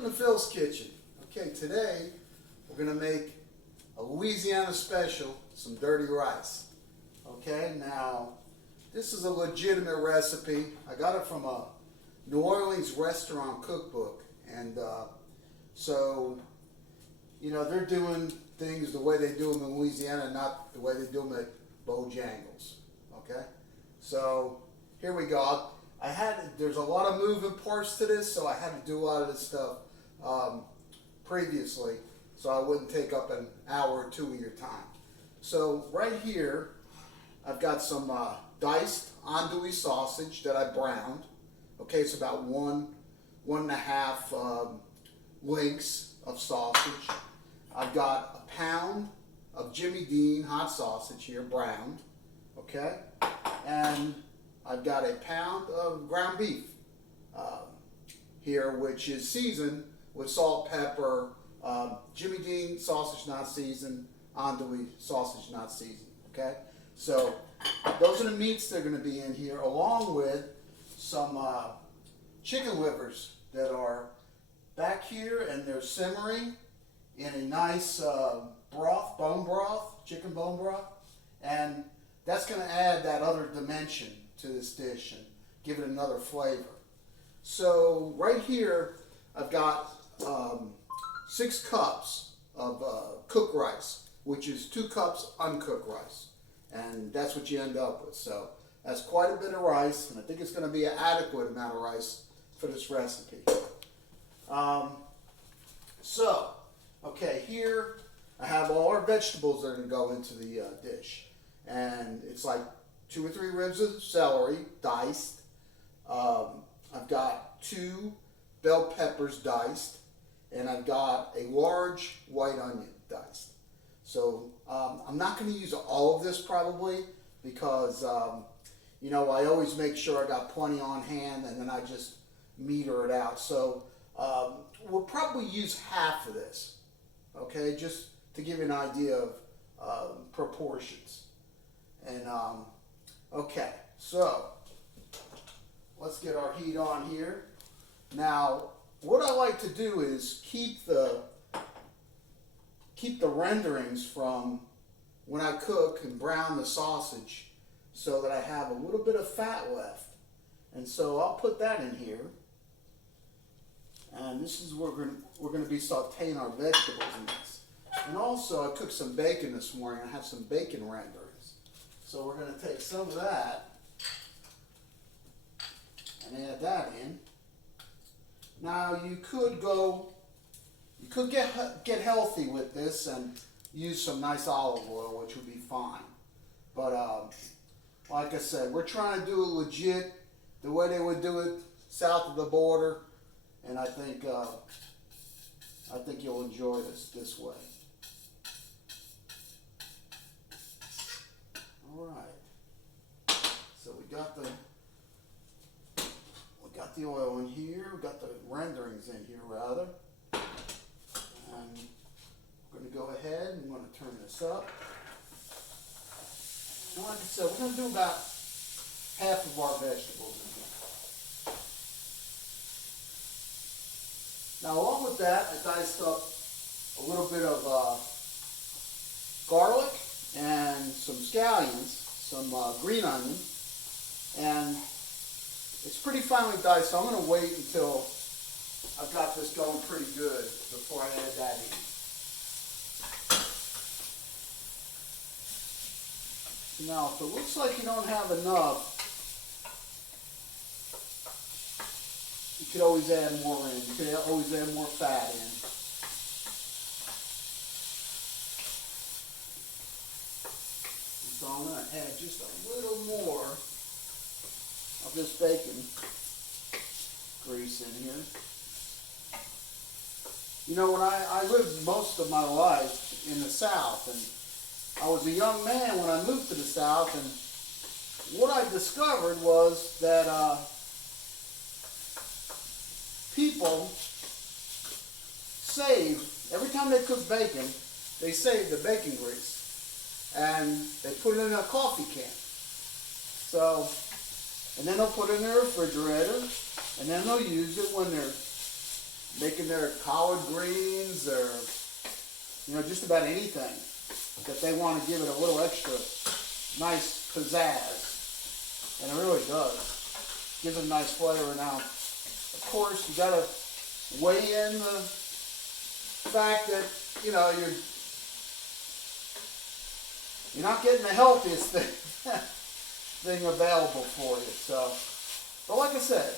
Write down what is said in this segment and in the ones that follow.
Welcome to Phil's Kitchen. Okay, today we're going to make a Louisiana special, some dirty rice. Okay, now this is a legitimate recipe. I got it from a New Orleans restaurant cookbook, and so you know they're doing things the way they do them in Louisiana, not the way they do them at Bojangles. Okay, so here we go. There's a lot of moving parts to this, so I had to do a lot of this stuff previously, so I wouldn't take up an hour or two of your time. So right here, I've got some diced andouille sausage that I browned. Okay, it's about one and a half links of sausage. I've got a pound of Jimmy Dean hot sausage here, browned. Okay, and I've got a pound of ground beef here, which is seasoned with salt, pepper, Jimmy Dean sausage not seasoned, andouille sausage not seasoned. Okay, so those are the meats that are going to be in here, along with some chicken livers that are back here, and they're simmering in a nice broth, bone broth, chicken bone broth, and that's going to add that other dimension to this dish and give it another flavor. So right here I've got 6 cups of cooked rice, which is 2 cups uncooked rice, and that's what you end up with. So that's quite a bit of rice, and I think it's going to be an adequate amount of rice for this recipe. Okay, here I have all our vegetables that are going to go into the dish, and it's like 2 or 3 ribs of celery diced. I've got 2 bell peppers diced, and I've got a large white onion diced. So I'm not going to use all of this probably because you know, I always make sure I got plenty on hand, and then I just meter it out. So we'll probably use half of this, okay, just to give you an idea of proportions. And okay, so let's get our heat on here. Now, what I like to do is keep the renderings from when I cook and brown the sausage so that I have a little bit of fat left. And so I'll put that in here. And this is where we're going to be sauteing our vegetables in this. And also I cooked some bacon this morning. I have some bacon renderings. So we're going to take some of that and add that in. Now you could get healthy with this and use some nice olive oil, which would be fine. But like I said, we're trying to do it legit, the way they would do it south of the border, and I think you'll enjoy this way. All right. So we got the oil in here. We got the renderings in here rather. And we're going to go ahead and we're going to turn this up. And like I said, we're going to do about half of our vegetables in here. Now, along with that, I diced up a little bit of garlic and some scallions, some green onion, and it's pretty finely diced, so I'm going to wait until I've got this going pretty good before I add that in. Now, if it looks like you don't have enough, you could always add more in. You could always add more fat in. So I'm going to add just a little more of this bacon grease in here. You know, when I lived most of my life in the South, and I was a young man when I moved to the South, and what I discovered was that people save, every time they cook bacon, they save the bacon grease. And they put it in a coffee can. So, and then they'll put it in their refrigerator, and then they'll use it when they're making their collard greens or, you know, just about anything that they want to give it a little extra nice pizzazz. And it really does. Gives it a nice flavor. Now, of course, you got to weigh in the fact that, you know, you're not getting the healthiest thing available for you. So, but like I said,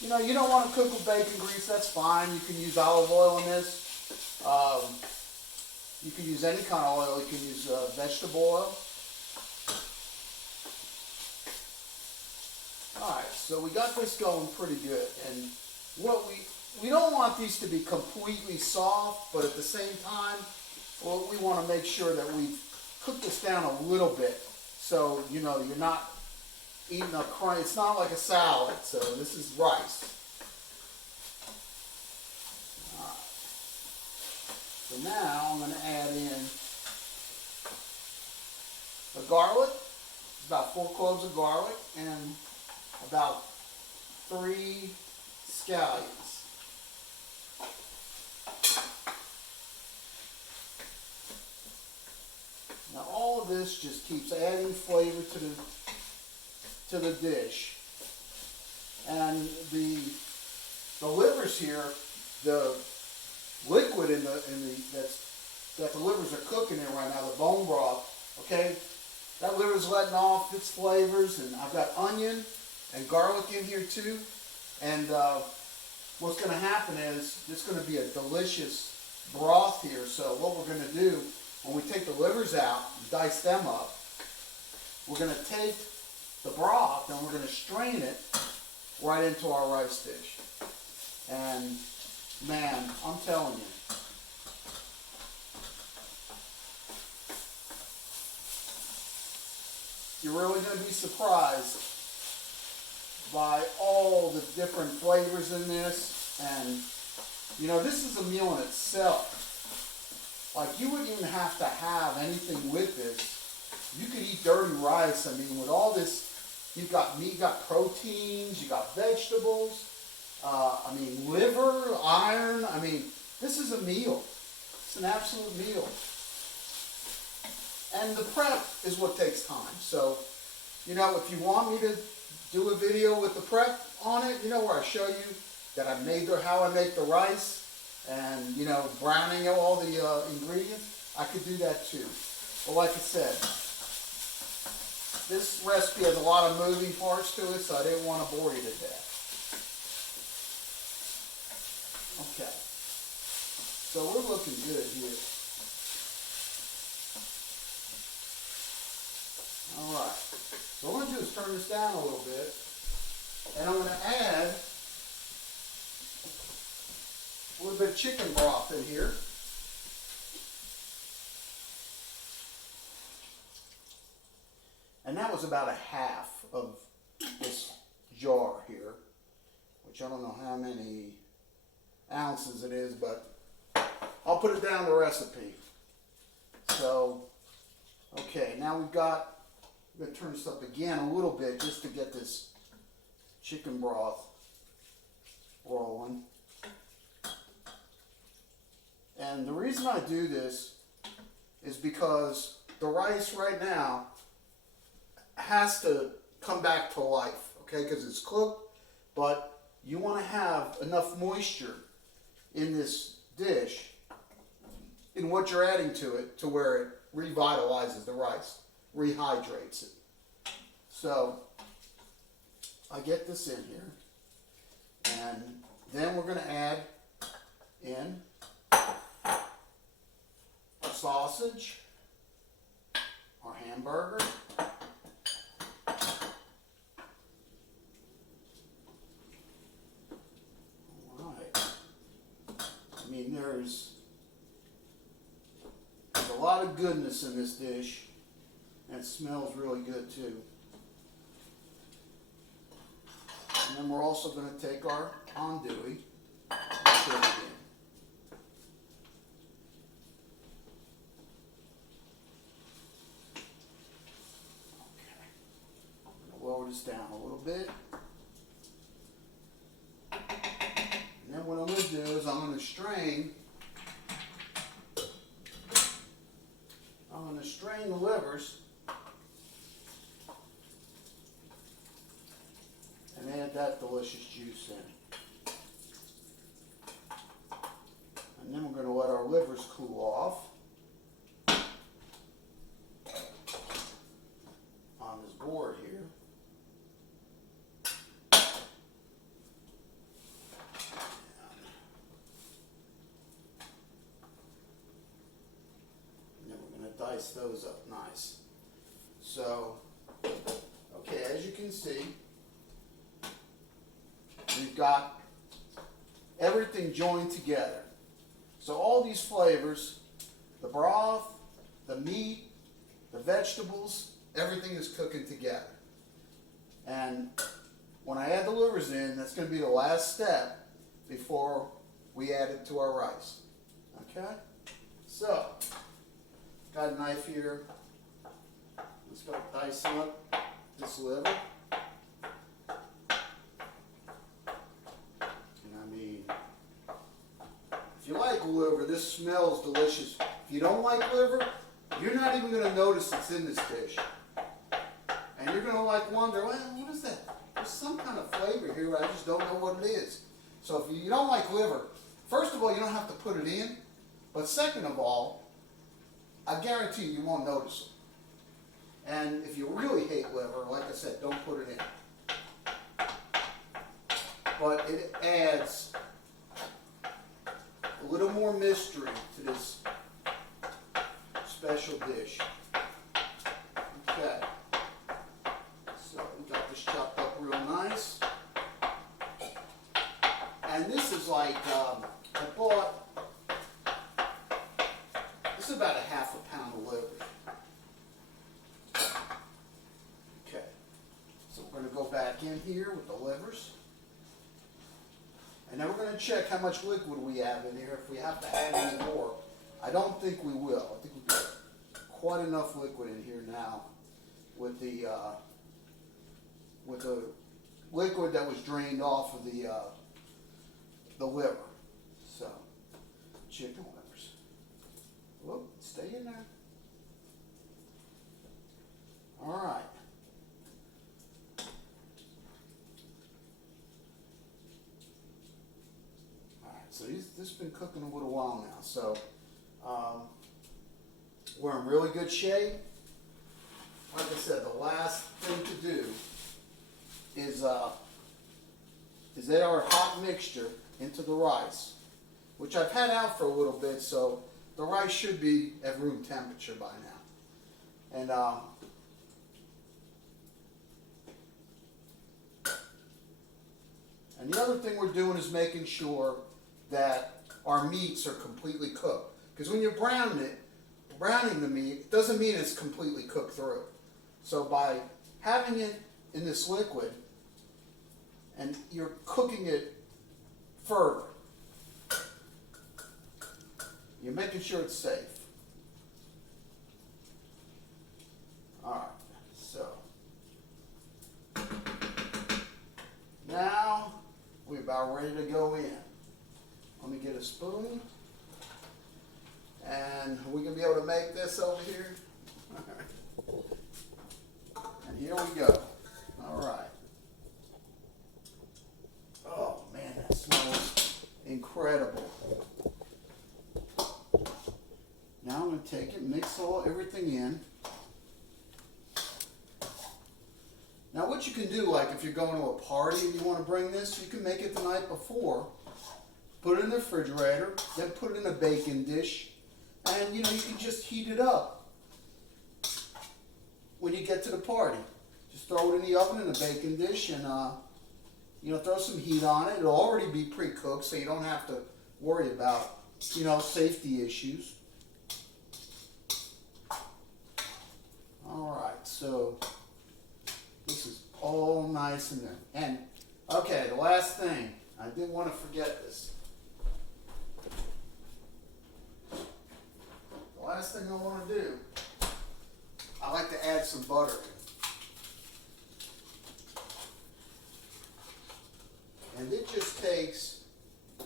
you know, you don't want to cook with bacon grease, that's fine. You can use olive oil in this. You can use any kind of oil. You can use vegetable oil. Alright, so we got this going pretty good. And what we don't want these to be completely soft, but at the same time, well, we want to make sure that we cook this down a little bit. So, you know, you're not eating a crunch. It's not like a salad, so this is rice. Alright. So now I'm going to add in the garlic, about 4 cloves of garlic, and about 3 scallions. Now all of this just keeps adding flavor to the dish. And the livers here, the liquid that the livers are cooking in right now, the bone broth, okay, that liver's letting off its flavors, and I've got onion and garlic in here too. And what's going to happen is it's going to be a delicious broth here. So what we're going to do when we take the livers out and dice them up, we're going to take the broth and we're going to strain it right into our rice dish. And man, I'm telling you, you're really going to be surprised by all the different flavors in this. And you know, this is a meal in itself. Like, you wouldn't even have to have anything with this. You could eat dirty rice. I mean, with all this, you've got meat, you've got proteins, you've got vegetables, I mean, liver, iron. I mean, this is a meal. It's an absolute meal. And the prep is what takes time. So, you know, if you want me to do a video with the prep on it, you know, where I show you that I made how I make the rice and, you know, browning all the ingredients, I could do that too. But like I said, this recipe has a lot of moving parts to it, so I didn't want to bore you to death. Okay. So we're looking good here. Alright. So what I'm going to do is turn this down a little bit. And I'm going to add a little bit of chicken broth in here. And that was about a half of this jar here, which I don't know how many ounces it is, but I'll put it down the recipe. So, okay, now we've got, I'm going to turn this up again a little bit just to get this chicken broth rolling. And the reason I do this is because the rice right now has to come back to life, okay, because it's cooked, but you want to have enough moisture in this dish, in what you're adding to it, to where it revitalizes the rice, rehydrates it. So I get this in here, and then we're going to add in our sausage, our hamburger, I mean, there's a lot of goodness in this dish, and it smells really good too. And then we're also going to take our andouille and put it in. Okay. I'm going to lower this down a little bit. And then what I'm going to do is that delicious juice in. And then we're going to let our livers cool off on this board here. And then we're going to dice those up nice. So, okay, as you can see, we've got everything joined together. So all these flavors, the broth, the meat, the vegetables, everything is cooking together. And when I add the livers in, that's going to be the last step before we add it to our rice. Okay? So, got a knife here. Let's go dicing up this liver. If you like liver, this smells delicious. If you don't like liver, you're not even going to notice it's in this dish. And you're going to wonder, well, what is that? There's some kind of flavor here, I just don't know what it is. So if you don't like liver, first of all, you don't have to put it in. But second of all, I guarantee you won't notice it. And if you really hate liver, like I said, don't put it in. But it adds a little more mystery to this special dish. Okay, so we got this chopped up real nice. And this is like, I bought, this is about a half a pound of liver. Okay, so we're going to go back in here with the livers. And then we're going to check how much liquid we have in here, if we have to add any more. I don't think we will. I think we've got quite enough liquid in here now with the liquid that was drained off of the liver. So, chicken livers. Whoop, stay in there. All right. So this has been cooking a little while now, so we're in really good shape. Like I said, the last thing to do is add our hot mixture into the rice, which I've had out for a little bit, so the rice should be at room temperature by now. And the other thing we're doing is making sure that our meats are completely cooked. Because when you're browning the meat, it doesn't mean it's completely cooked through. So by having it in this liquid, and you're cooking it further, you're making sure it's safe. Alright, so now we're about ready to go in. Let me get a spoon. And we can be able to make this over here. And here we go. All right. Oh man, that smells incredible. Now I'm going to take it, mix everything in. Now what you can do, like if you're going to a party and you want to bring this, you can make it the night before. Put it in the refrigerator, then put it in a baking dish, and you can just heat it up when you get to the party. Just throw it in the oven in a baking dish and throw some heat on it. It'll already be pre-cooked, so you don't have to worry about safety issues. All right, so this is all nice in there. And okay, the last thing, I didn't want to forget this. The last thing I want to do, I like to add some butter in. And it just takes, I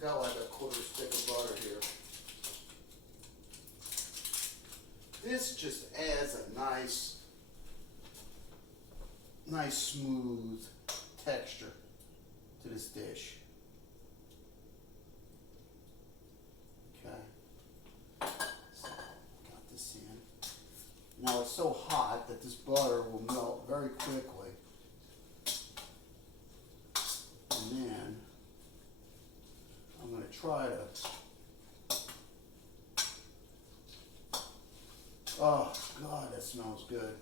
got like a quarter stick of butter here. This just adds a nice smooth texture to this dish. Okay. So, got this in. Now it's so hot that this butter will melt very quickly. And then I'm going to try to. Oh, God, that smells good.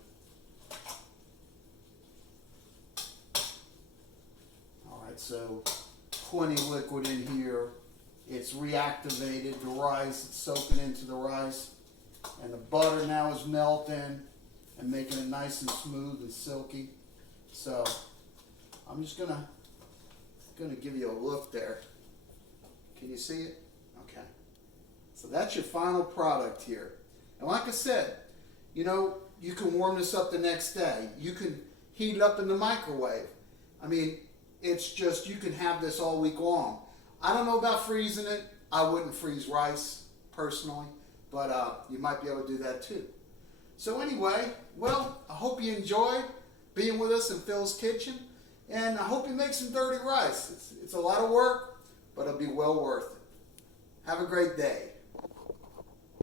All right, so plenty of liquid in here. It's reactivated the rice. It's soaking into the rice. And the butter now is melting and making it nice and smooth and silky. So I'm just gonna give you a look there. Can you see it? Okay. So that's your final product here. And like I said, you know, you can warm this up the next day. You can heat it up in the microwave. I mean, it's just, you can have this all week long. I don't know about freezing it. I wouldn't freeze rice personally, but you might be able to do that too. So anyway, well, I hope you enjoyed being with us in Phil's Kitchen, and I hope you make some dirty rice. It's a lot of work, but it'll be well worth it. Have a great day.